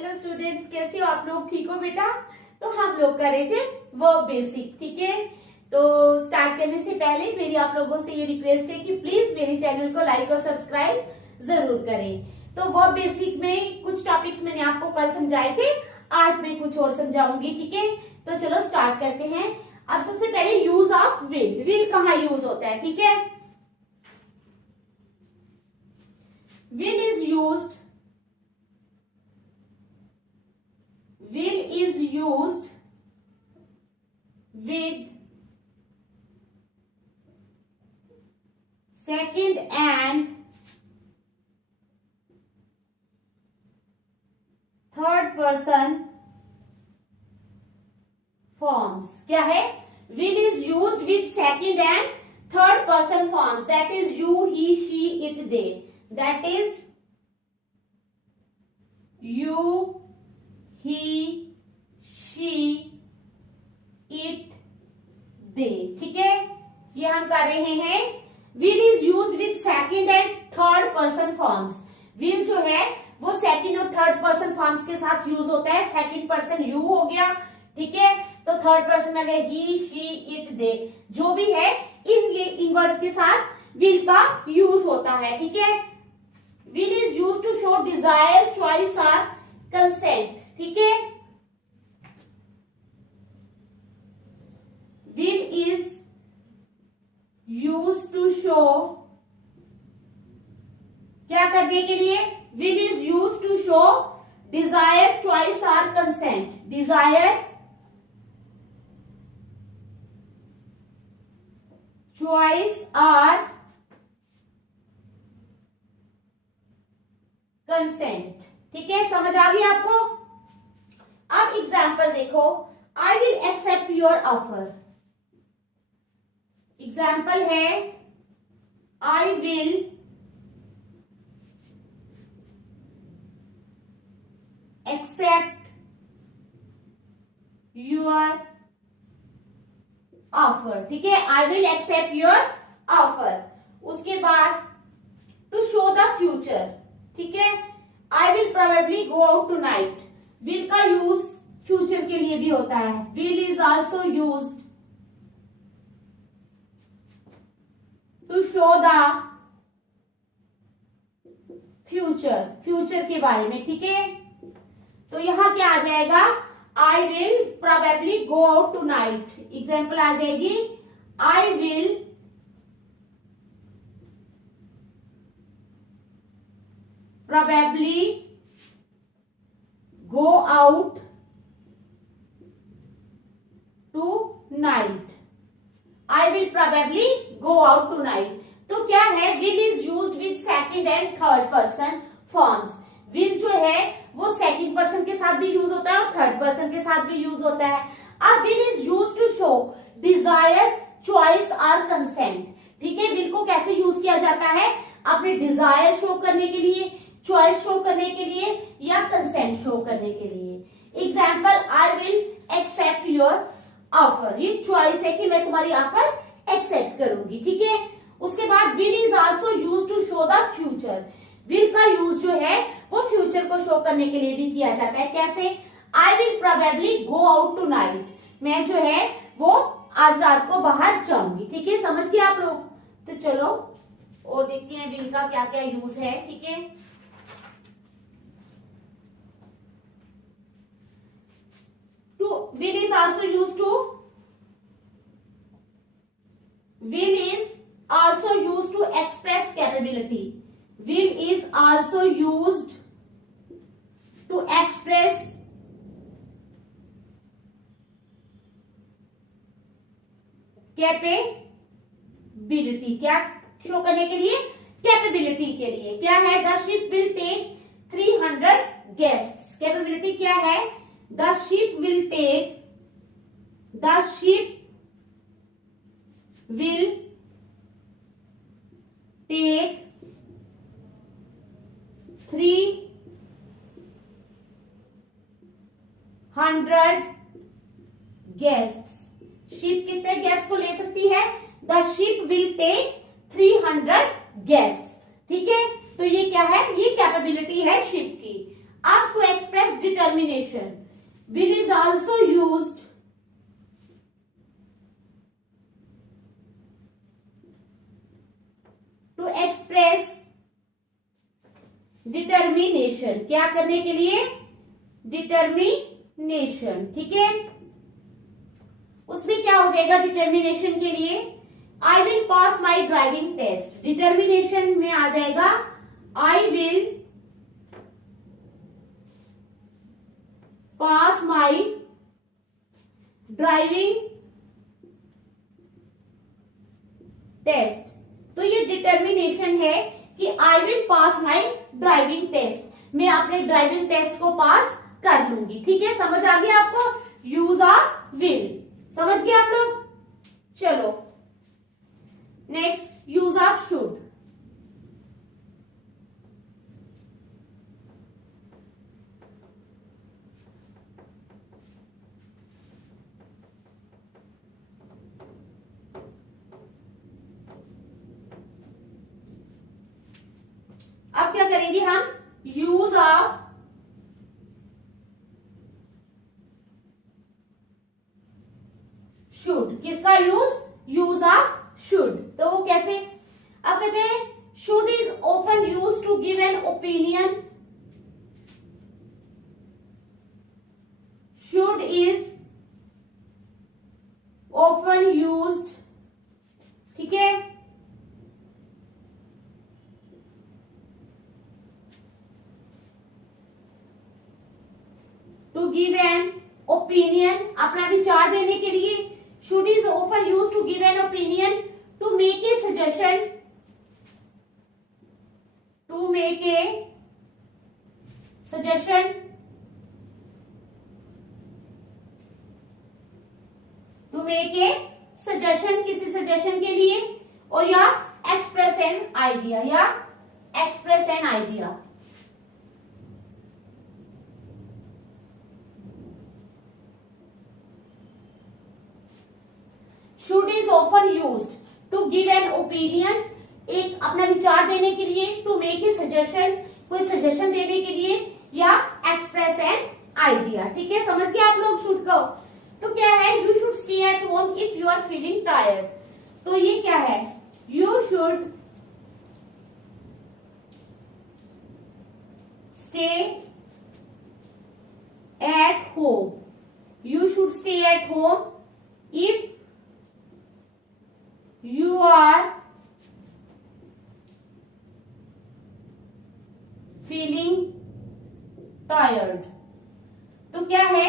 Hello students, कैसे हो आप लोग? ठीक हो बेटा? तो हम लोग कर रहे थे वर्ब बेसिक, ठीक है। तो स्टार्ट करने से पहले मेरी आप लोगों से ये रिक्वेस्ट है कि प्लीज मेरे चैनल को लाइक और सब्सक्राइब जरूर करें। तो वर्ब बेसिक में कुछ टॉपिक्स मैंने आपको कल समझाए थे, आज मैं कुछ और समझाऊंगी, ठीक है। तो चलो स्टार्ट करते हैं। अब सबसे पहले यूज ऑफ विल। विल कहाँ यूज होता है, ठीक है। Will is used with second and third person forms. क्या है? Will is used with second and third person forms. That is you, he, she, it, they. That is you, he, she, it, they. ठीक है, ये हम कर रहे हैं। will is used with second and third person forms. will जो है वो second और third person forms के साथ यूज होता है। second person you हो गया, ठीक है। तो third person में गए he, she, it, they, जो भी है इन वर्ड्स के साथ will का यूज होता है, ठीक है। will is used to show desire, choice or consent, ठीक है। will is used to show, क्या करने के लिए? will is used to show desire, choice or consent. desire, choice or consent. ठीक है, समझ आ गई आपको? अब एग्जाम्पल देखो। I will accept your offer. Example है I will accept your offer. ठीक है, I will accept your offer. उसके बाद to show the future, ठीक है। I will probably go out tonight. will का यूज फ्यूचर के लिए भी होता है। will is also used to show the future, future के बारे में, ठीक है। तो यहां क्या आ जाएगा? I will probably go out tonight. Example आ जाएगी I will probably go out tonight. I will probably go out tonight. तो क्या है? will is used with second and third person forms. will जो है वो second person के साथ भी यूज होता है और third person के साथ भी यूज होता है। अब will is used to show desire, choice or consent. ठीक है, will को कैसे यूज किया जाता है? अपने डिजायर शो करने के लिए, चॉइस शो करने के लिए या कंसेंट शो करने के लिए। Example I will accept your offer, ये चॉइस है कि मैं तुम्हारी ऑफर एक्सेप्ट करूंगी, ठीक है। उसके बाद will is also use to show the future. Will का यूज जो है वो फ्यूचर को शो करने के लिए भी किया जाता है। कैसे? I will probably go out tonight, मैं जो है वो आज रात को बाहर जाऊंगी, ठीक है। समझ गए आप लोग? तो चलो और देखते हैं विल का क्या क्या यूज है, ठीक है। will is also used to express capability. will is also used to express capability. क्या शो करने के लिए? कैपेबिलिटी के लिए। क्या है? The ship will take 300 guests. Capability क्या है? The ship will take 300 guests. Ship कितने गेस्ट को ले सकती है? The ship will take 300 guests. ठीक है, तो ये क्या है? ये कैपेबिलिटी है शिप की। अब to express determination, will is also used to express determination, क्या करने के लिए? डिटर्मिनेशन, ठीक है। उसमें क्या हो जाएगा डिटर्मिनेशन के लिए? I will pass my driving test, determination में आ जाएगा I will pass my driving test. तो ये डिटर्मिनेशन है कि I will pass my driving test, मैं अपने ड्राइविंग टेस्ट को पास कर लूंगी, ठीक है। समझ आ गया आपको? यूज ऑफ विल, समझ गए आप लोग? चलो नेक्स्ट, यूज ऑफ शुड। अब क्या करेंगे हम? यूज ऑफ शुड, किसका यूज? Use of should. तो वो कैसे? अब कहते हैं should is often use to give an opinion, should is often used, ठीक है, टू गिव एन ओपिनियन, अपना विचार देने के लिए। Should is often use to give an opinion, to make a suggestion, to make a suggestion, to make a suggestion, किसी suggestion के लिए, और या एक्सप्रेस एन आइडिया, या express an idea. Should is often used to give an opinion, एक अपना विचार देने के लिए, टू मेक ए सजेशन, कोई सजेशन देने के लिए, या एक्सप्रेस एन आइडिया, ठीक है। समझ गए आप लोग शुड को? तो क्या है? You should stay at home if you are feeling tired. तो ये क्या है? You should stay at home, you should stay at home if you are feeling tired। तो क्या है?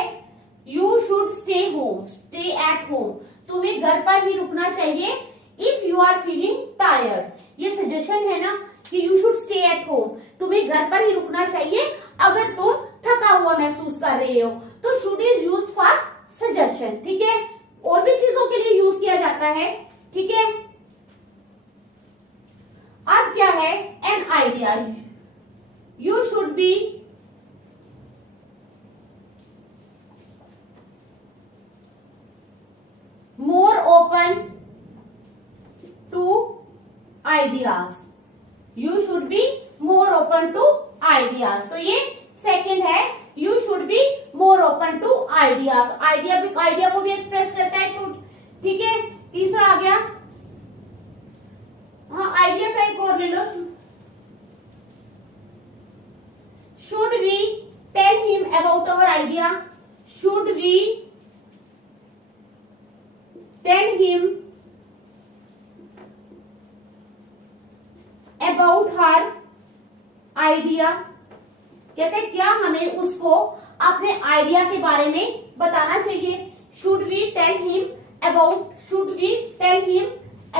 you should stay home, stay at home, तुम्हें घर पर ही रुकना चाहिए if you are feeling tired। ये सजेशन है ना कि you should stay at home, तुम्हें घर पर ही रुकना चाहिए अगर तुम थका हुआ महसूस कर रहे हो। तो should is used for suggestion, ठीक है। और भी चीजों के लिए यूज किया जाता है, ठीक है। अब क्या है? An idea, you should be more open to ideas, you should be more open to ideas. तो ये सेकंड है, you should be more open to ideas, idea को भी एक्सप्रेस करता है शुड, ठीक है। तीसरा आ गया, हाँ आइडिया का एक और ले लो, should we tell him about our idea, should we tell him about her idea. कहते हैं क्या हमें उसको अपने आइडिया के बारे में बताना चाहिए। Should we tell him about, should we tell him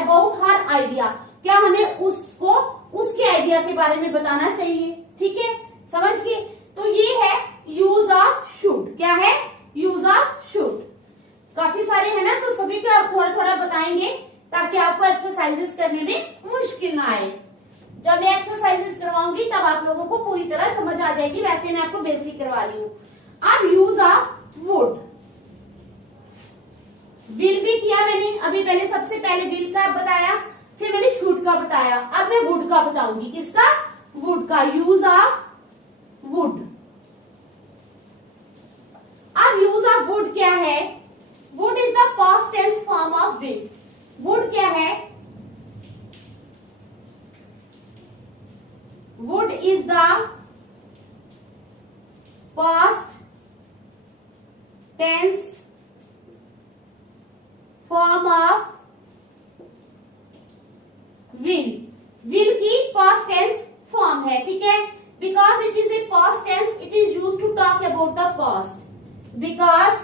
about her idea, क्या हमें उसको उसके आइडिया के बारे में बताना चाहिए, ठीक है। समझ गए? तो ये है यूज ऑफ शुड। क्या है? Use of should. काफी सारे है ना, तो सभी को आप थोड़ा थोड़ा बताएंगे ताकि आपको एक्सरसाइजेस करने में मुश्किल ना आए। जब मैं एक्सरसाइजेस करवाऊंगी तब आप लोगों को पूरी तरह समझ आ जाएगी, वैसे मैं आपको बेसिक करवा रही हूँ। अब यूज ऑफ वुड, विल भी किया मैंने अभी पहले, सबसे पहले विल का बताया, फिर मैंने शुड का बताया, अब मैं वुड का बताऊंगी। किसका? वुड का। यूज ऑफ वुड, अब यूज ऑफ वुड क्या है? Would is the past tense form of will. Would क्या है? Would is the past tense form of will. Will की पास्ट टेंस फॉर्म है, ठीक है, because it is a past tense, it is use to talk about the past. Because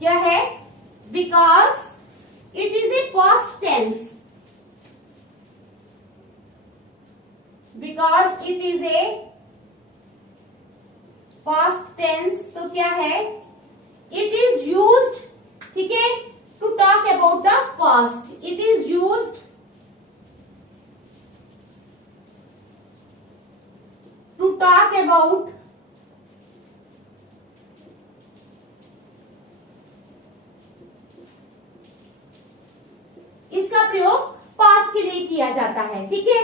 क्या है? Because it is a past tense, because it is a past tense, तो क्या है? It is used, ठीक है, to talk about the past. It is used to talk about इसका प्रयोग past के लिए किया जाता है, ठीक है।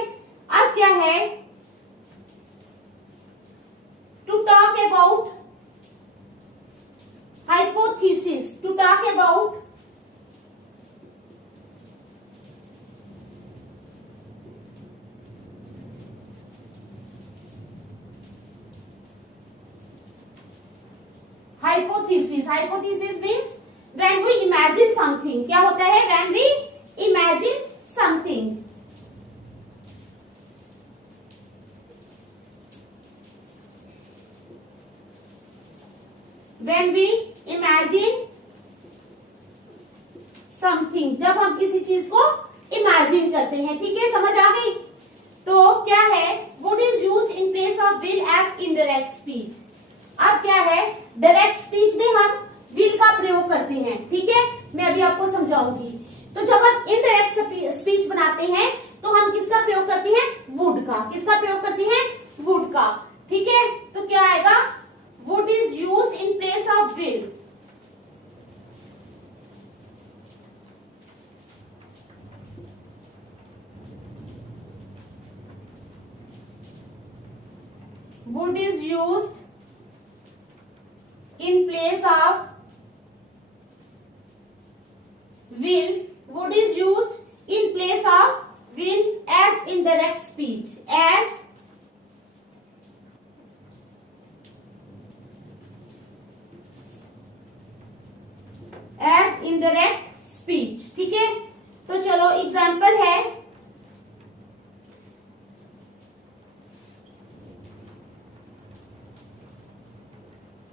अब क्या है? To talk about hypothesis, to talk about hypothesis. Hypothesis means when we imagine something. क्या होता है? When we imagine something. When we imagine something, जब हम किसी चीज को इमेजिन करते हैं, ठीक है, समझ आ गई? तो क्या है? Would is used in place of will as indirect speech। अब क्या है? डायरेक्ट स्पीच में हम will का प्रयोग करते हैं, ठीक है, मैं अभी आपको समझाऊंगी। तो जब हम इनडायरेक्ट स्पीच बनाते हैं तो हम किसका प्रयोग करते हैं? would का। किसका प्रयोग करते हैं? would का, ठीक है। तो क्या आएगा? would is used in place of will। would is used in place of will। would is used in place of will as indirect speech, as indirect speech, ठीक है। तो चलो एग्जाम्पल है,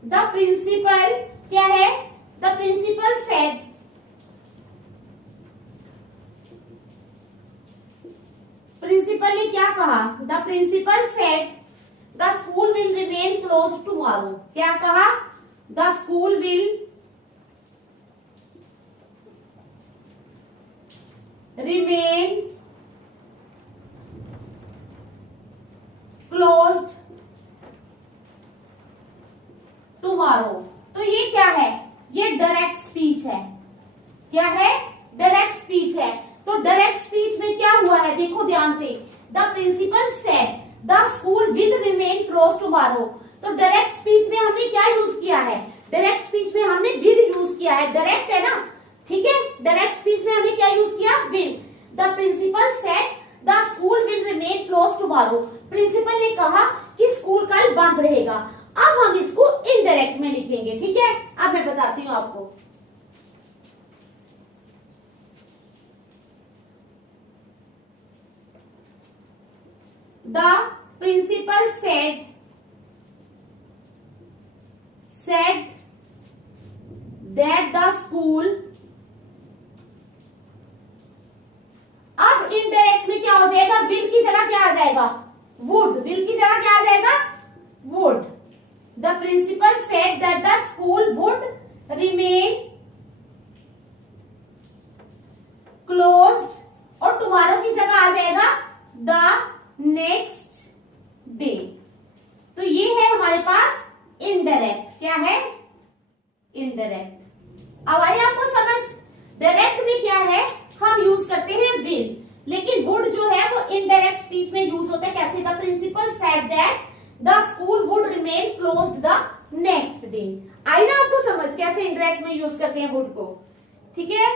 द प्रिंसिपल क्या है? द प्रिंसिपल सेड, प्रिंसिपल ने क्या कहा? The principal said the school will remain close tomorrow. क्या कहा? The school will remain closed tomorrow। तो ये क्या है? ये डायरेक्ट स्पीच है। क्या है? डायरेक्ट स्पीच है। तो डायरेक्ट स्पीच में क्या हुआ है? देखो ध्यान से, the principal said the school will remain close tomorrow. तो डायरेक्ट स्पीच में हमने क्या यूज किया है? डायरेक्ट स्पीच में हमने विल यूज किया है, डायरेक्ट है ना, ठीक है। डायरेक्ट स्पीच में हमने क्या यूज किया? Will. The principal said the school will remain close tomorrow. Principal ने कहा कि स्कूल कल बंद रहेगा। अब हम इसको इनडायरेक्ट में लिखेंगे, ठीक है। अब मैं बताती हूं आपको। The principal said that the school. अब इनडायरेक्ट में क्या हो जाएगा? विल की जगह क्या आ जाएगा? वुड। विल की जगह क्या आ जाएगा? Would. The principal said that the school would remain closed, और टुमारो की जगह आ जाएगा द नेक्स्ट डे। तो ये है हमारे पास इनडायरेक्ट। क्या है? इनडायरेक्ट। अब आइए आपको समझ। डायरेक्ट में क्या है? हम यूज करते हैं विल, लेकिन वुड जो है वो इनडायरेक्ट स्पीच में यूज होता है। कैसे? The principal said that the school would remain closed the next day. आई ना आपको समझ कैसे इंडायरेक्ट में यूज करते हैं वुड को, ठीक है।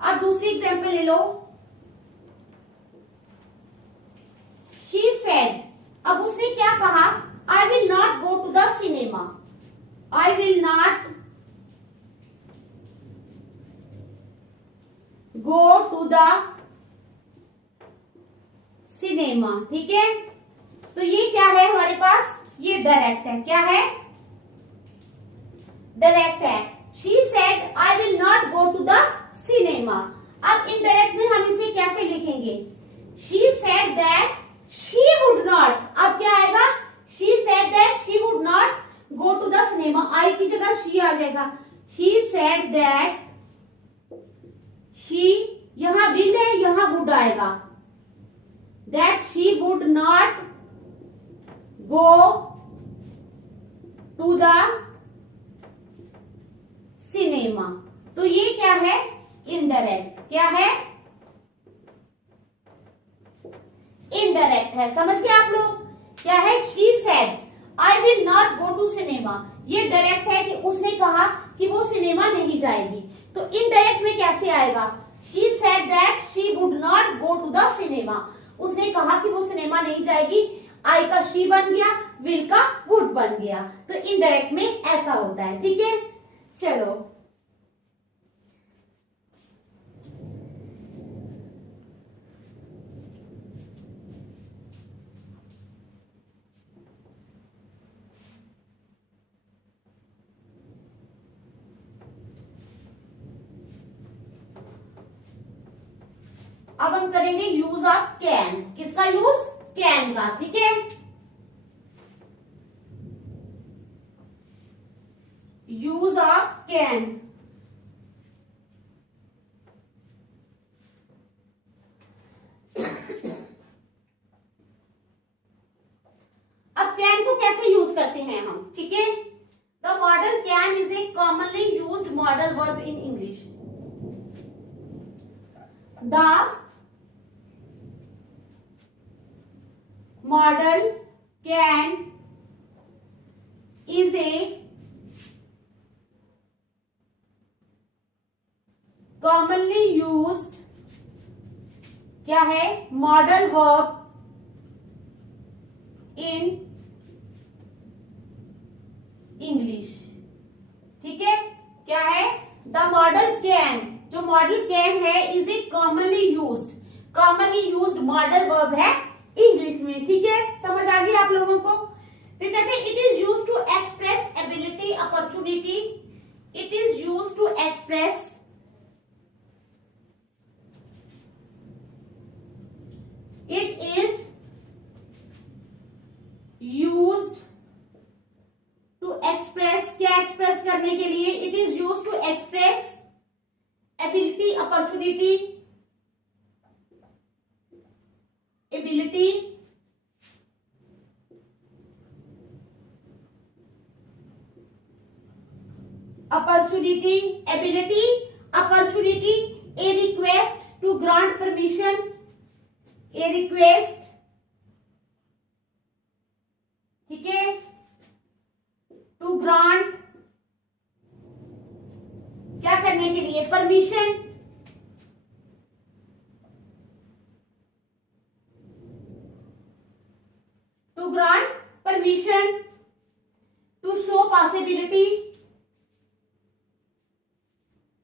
अब दूसरी एग्जांपल ले लो। शी सेड, अब उसने क्या कहा, I will not go to the cinema, I will not go to the cinema, ठीक है। तो ये क्या है हमारे पास, ये डायरेक्ट है, क्या है, डायरेक्ट है। She said I will not go to the cinema. अब इनडायरेक्ट में हम इसे कैसे लिखेंगे, she said that she would not, अब क्या आएगा, she said that she would not go to the cinema, I की जगह शी आ जाएगा। शी सेड दैट, शी यहां विल है, यहां वुड आएगा, that she would not go to the cinema. तो ये क्या है, इनडायरेक्ट, क्या है, इनडायरेक्ट है। समझ गए आप लोग, क्या है, she said I will not go to cinema, ये डायरेक्ट है कि उसने कहा कि वो सिनेमा नहीं जाएगी। तो इनडायरेक्ट में कैसे आएगा, she said that she would not go to the cinema, उसने कहा कि वो सिनेमा नहीं जाएगी, आई का शी बन गया, विल का वुड बन गया। तो इनडायरेक्ट में ऐसा होता है, ठीक है। चलो अब हम करेंगे यूज ऑफ कैन, किसका यूज, कैन का, ठीक है। यूज ऑफ कैन, अब कैन को कैसे यूज करते हैं हम, ठीक है। The model can is a commonly used modal verb in English. The model can is a commonly used, क्या है, मॉडल वर्ब इन इंग्लिश, ठीक है। क्या है, द मॉडल कैन, जो मॉडल कैन है is a commonly used modal verb है English में, ठीक है। समझ आ गई आप लोगों को। फिर कहते हैं it is used to express ability, opportunity, it is used to express it is used to express, क्या एक्सप्रेस करने के लिए, it is used to express ability, opportunity, ability, opportunity, ability, opportunity, a request to grant permission, a request, ठीक है, to grant, क्या करने के लिए, permission, to grant permission, to show possibility,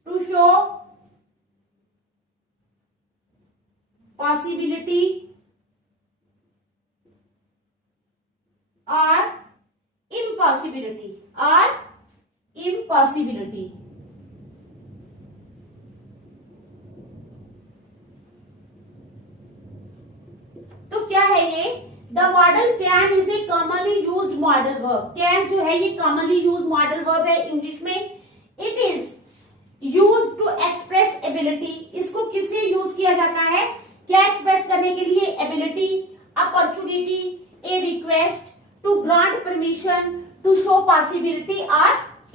to show possibility और इम्पॉसिबिलिटी, तो क्या है ये, the model can is a commonly used modal verb, can जो है ये कॉमनली यूज्ड मॉडल वर्ब है इंग्लिश में। It is used to express ability, इसको किस लिए यूज किया जाता है, क्या एक्सप्रेस करने के लिए, ability, opportunity, a request, to grant permission, to show possibility और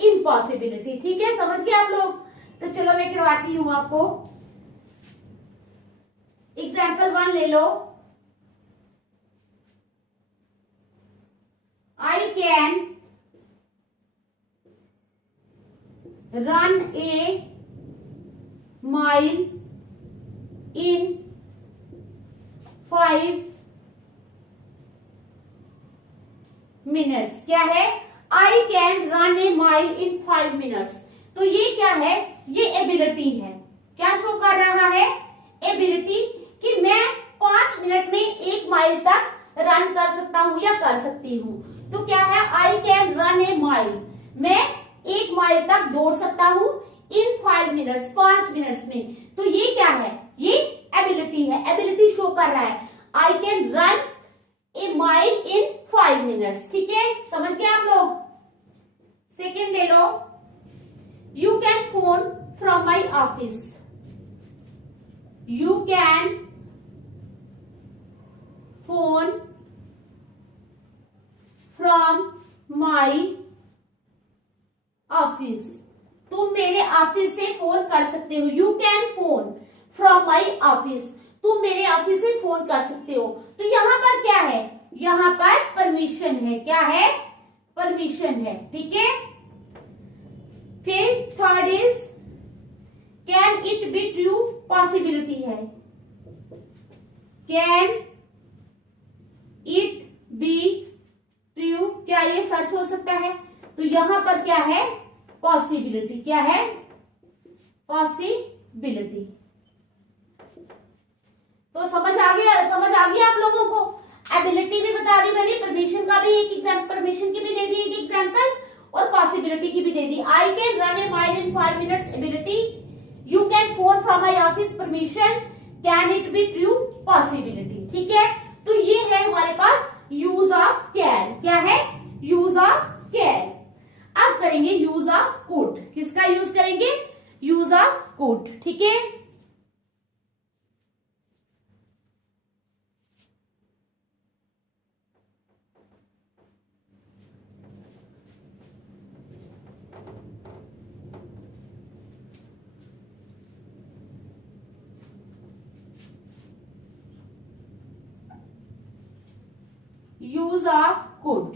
इम्पॉसिबिलिटी, ठीक है। समझ गए आप लोग। तो चलो मैं करवाती हूं आपको। एग्जाम्पल 1 ले लो, I can run a mile in 5 minutes. क्या है? I can run a mile in 5 minutes. तो ये क्या है? ये एबिलिटी है। क्या शो कर रहा है? एबिलिटी, कि मैं 5 मिनट में 1 माइल तक रन कर सकता हूं या कर सकती हूं। तो क्या है? I can run a mile, मैं 1 माइल तक दौड़ सकता हूं इन 5 मिनट्स, 5 मिनट्स में। तो ये क्या है? ये एबिलिटी है। एबिलिटी शो कर रहा है I can run a mile in 5 minutes. ठीक है, समझ गए आप लोग। सेकेंड ले लो, you can phone from my office. You can phone from my office. तुम मेरे ऑफिस से फोन कर सकते हो। You can phone from my office, तुम मेरे ऑफिस से फोन कर सकते हो। तो यहां पर क्या है? यहां पर परमिशन है। क्या है? परमिशन है। ठीक है। फिर third is can it be true, possibility है। कैन इट बी ट्रू, क्या ये सच हो सकता है? तो यहां पर क्या है? पॉसिबिलिटी। क्या है? पॉसिबिलिटी। तो समझ आ गया आप लोगों को। एबिलिटी भी बता दी मैंने, परमिशन का भी एक एग्जाम्पल, परमिशन की भी दे दी एक एग्जाम्पल, और पॉसिबिलिटी की भी दे दी। I can run a mile in 5 minutes, ability. You can phone from my office, permission. Can it be true, possibility. ठीक है, तो ये है हमारे पास यूज ऑफ कैन। क्या है? Use of can. अब करेंगे यूज ऑफ कुड। किसका यूज करेंगे? Use of could. ठीक है, यूज ऑफ कुड।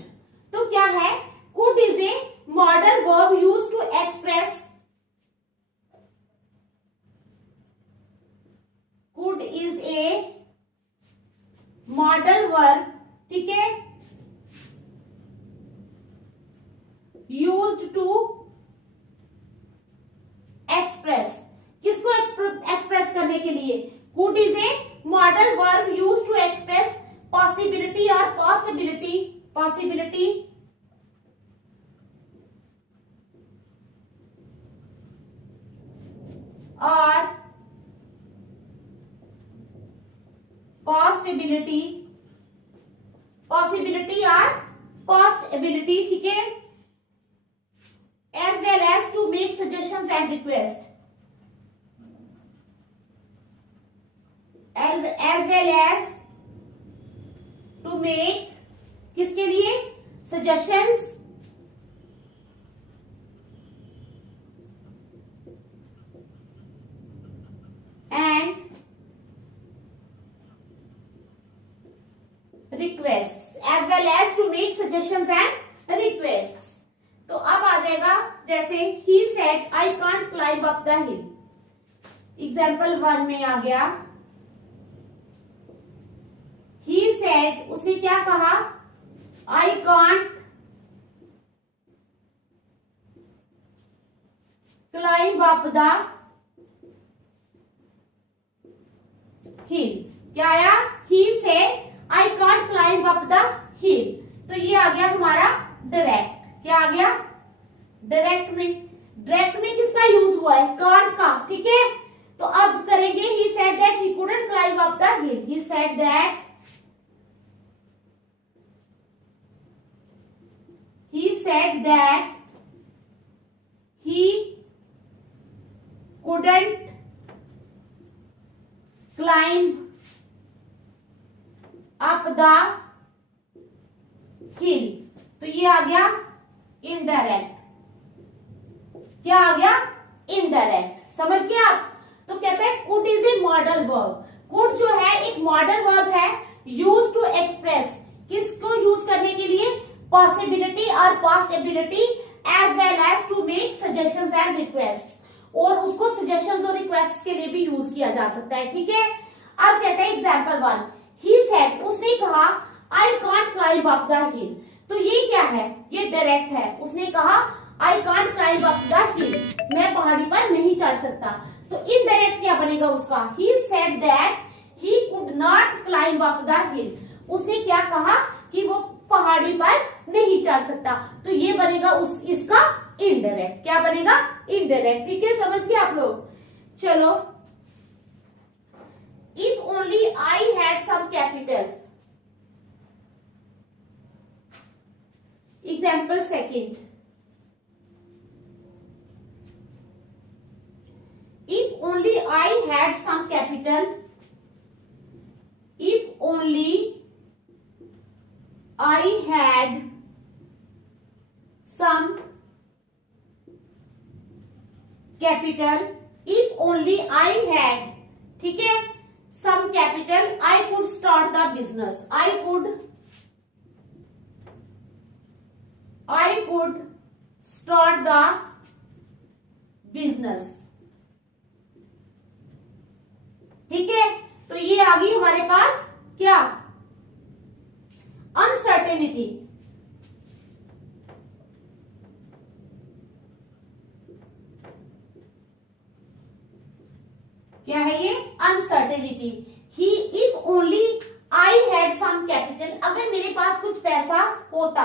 तो क्या है? Could is a modal verb use to express, could is a modal verb, ठीक है, यूज्ड टू एक्सप्रेस। किसको एक्सप्रेस करने के लिए? Could is a modal verb use to express possibility और पॉसिबिलिटी, पॉसिबिलिटी और पॉसिबिलिटी, पॉसिबिलिटी और पॉसिबिलिटी, ठीक है, as well as to make suggestions and request, as well as to make, किसके लिए? Suggestions and request, as well as to make suggestions and request. तो अब आ जाएगा जैसे he said I can't climb up the hill. Example 1 में आ गया, ही सेड, उसने क्या कहा? I can't climb up the hill. क्या आया? He said I can't climb up the hill. तो ये आ गया हमारा डायरेक्ट। क्या आ गया? डायरेक्ट में, डायरेक्ट में किसका यूज हुआ है? कांट का, ठीक है। तो अब करेंगे he said that he couldn't climb up the hill. He said that he said that he couldn't climb up the hill। तो ये आ गया इनडायरेक्ट। क्या आ गया? इनडायरेक्ट। समझ गए आप? तो कहते हैं could is a modal verb. Could जो है एक मॉडर्न वर्ब है, यूज टू एक्सप्रेस, किसको यूज करने के लिए, पॉसिबिलिटी और past ability as well as to make suggestions and request, और उसको सजेशंस और रिक्वेस्ट के लिए भी यूज किया जा सकता है, ठीक है। अब कहते हैं एग्जाम्पल 1, ही सेड, उसने कहा, I can't climb up the hill. तो ये क्या है, ये डायरेक्ट है, उसने कहा I can't climb up the हिल, मैं पहाड़ी पर नहीं चढ़ सकता। तो इनडायरेक्ट क्या बनेगा उसका, he said that he could not climb up the हिल, उसने क्या कहा कि वो पहाड़ी पर नहीं चढ़ सकता। तो ये बनेगा इसका इनडायरेक्ट, क्या बनेगा, इनडायरेक्ट, ठीक है, समझ गए आप लोग। चलो, if only I had some capital, example second, if only I had some capital, if only I had some capital, if only I had, ठीक है, some capital, I could start the business, I could start the business, ठीक है। तो ये आ गई हमारे पास क्या, uncertainty. क्या है ये, अनसर्टेनिटी। ही, if only I had some capital, अगर मेरे पास कुछ पैसा होता,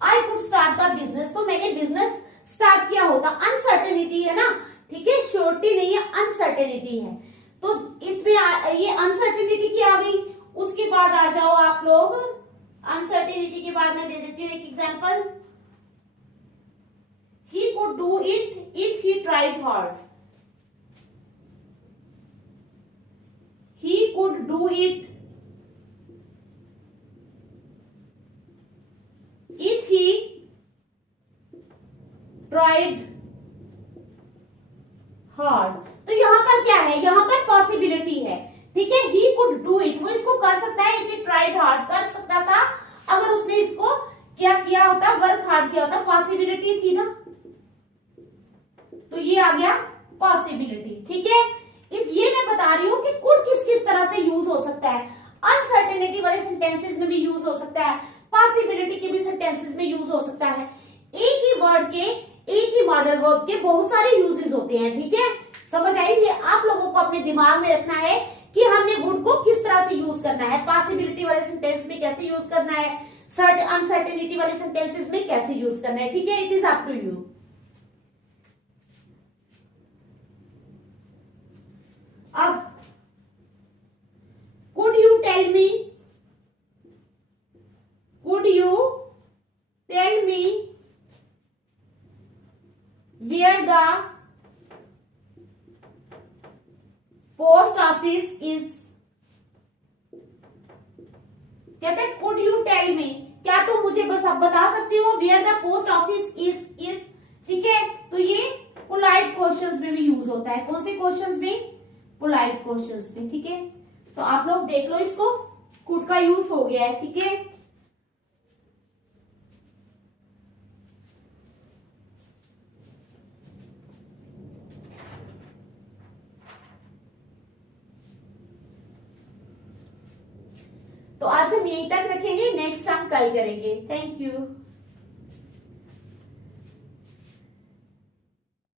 I could start the business, तो मैंने बिजनेस स्टार्ट किया होता। अनसर्टेनिटी है ना, ठीक है, श्योरिटी नहीं है, अनसर्टेनिटी है। तो इसमें ये अनसर्टेनिटी की आ गई। उसके बाद आ जाओ आप लोग, अनसर्टेनिटी के बाद मैं दे देती हूँ एक example, he could do it if he tried hard, he could do it if he tried hard. तो यहां पर क्या है, यहां पर पॉसिबिलिटी है, ठीक है, ही कुड डू इट, वो इसको कर सकता है, इफ ही ट्राइड हार्ड, कर सकता था अगर उसने इसको क्या किया होता, वर्क हार्ड किया होता, पॉसिबिलिटी थी ना, तो ये आ गया पॉसिबिलिटी, ठीक है। ये मैं बता रही हूं कि कुड किस किस तरह से यूज हो सकता है, अनसर्टेनिटी वाले सेंटेंसेस में भी यूज हो सकता है, पॉसिबिलिटी के भी सेंटेंसेस में यूज हो सकता है। एक ही वर्ड के, एक ही मॉडल वर्ब के बहुत सारे यूजेस होते हैं, ठीक है, समझ आई। ये आप लोगों को अपने दिमाग में रखना है कि हमने वुड को किस तरह से यूज करना है, पॉसिबिलिटी वाले सेंटेंस में कैसे यूज करना है, अनसर्टेनिटी वाले सेंटेंसेस में कैसे यूज करना है, ठीक है, it is up to you. अब could you tell me where the post office is, कहते हैं कुड यू टेल मी, क्या तुम मुझे बस अब बता सकती हो where the post office is, ठीक है। तो ये पोलाइट क्वेश्चंस में भी यूज होता है, कौन से क्वेश्चंस में, पोलाइट क्वेश्चंस में, ठीक है। तो आप लोग देख लो, इसको कुड का यूज हो गया है, ठीक है। तो आज हम यहीं तक रखेंगे, नेक्स्ट हम कल करेंगे। Thank you.